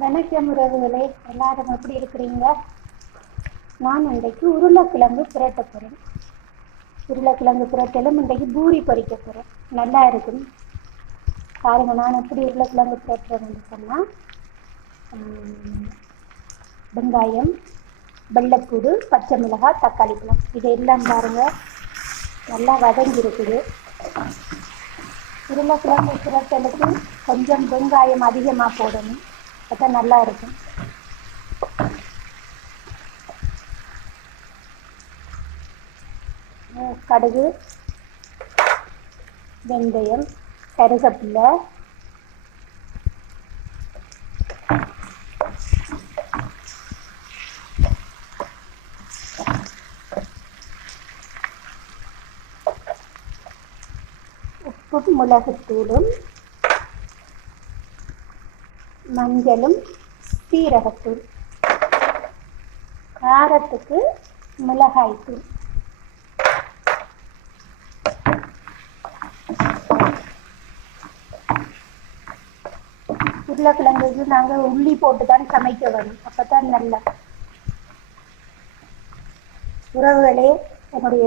வணக்கம் உறவுகளே, எல்லாரும் எப்படி இருக்கிறீங்க? நான் இன்றைக்கு உருளைக்கிழங்கு புரட்ட போகிறேன். உருளைக்கிழங்கு புரட்டலும் இன்றைக்கு பூரி பொரிக்க போகிறேன். நல்லா இருக்கும் பாருங்க. நான் எப்படி உருளைக்கிழங்கு புரட்டுறேன்னு சொன்னால், வெங்காயம், வெள்ளைப்பூடு, பச்சை மிளகாய், தக்காளி பழம் இதெல்லாம் பாருங்க நல்லா வதங்கி இருக்குது. உருளைக்கிழங்கு புரட்டலுக்கு கொஞ்சம் வெங்காயம் அதிகமாக போடணும், அப்போ நல்லா இருக்கும். கடுகு, வெந்தயம், கருவேப்பிலை, உப்பு, மிளகுத்தூளும், மஞ்சளும், சீரகத்தூள், காரத்துக்கு மிளகாய்த்தூள். உருளைக்கிழங்குக்கு நாங்கள் உள்ளி போட்டு தான் சமைக்க வரும், அப்போ தான் நல்லா. உறவுகளே, என்னுடைய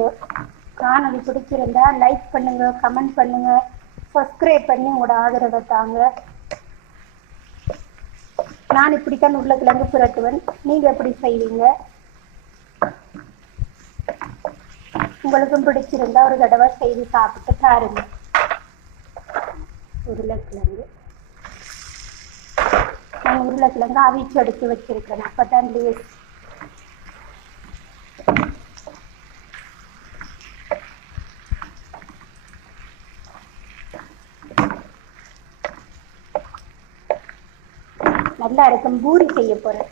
காணொலி பிடிச்சிருந்தா லைக் பண்ணுங்க, கமெண்ட் பண்ணுங்க, சப்ஸ்கிரைப் பண்ணி உங்களோட ஆதரவை தாங்க. நான் இப்படித்தான் உருளைக்கிழங்கு புரட்டுவேன். நீங்கள் எப்படி செய்வீங்க? உங்களுக்கும் பிடிச்சிருந்தா ஒரு தடவை செய்து சாப்பிட்டு பாருங்க. உருளைக்கிழங்கு நான் உருளைக்கிழங்கு அவிச்சு எடுத்து வச்சிருக்கேன், அப்பதான் லேஸ். நல்லா இருக்கும். பூரி செய்ய போறேன்.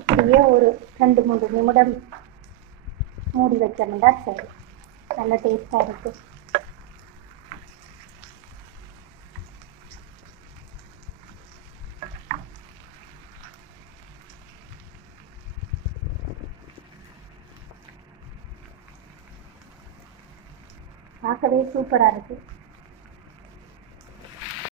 இப்படியே ஒரு 2-3 நிமிடம் மூடி வச்சோம்னா சரி, நல்ல டேஸ்டாக இருக்கு. பார்க்கவே சூப்பராக இருக்கு.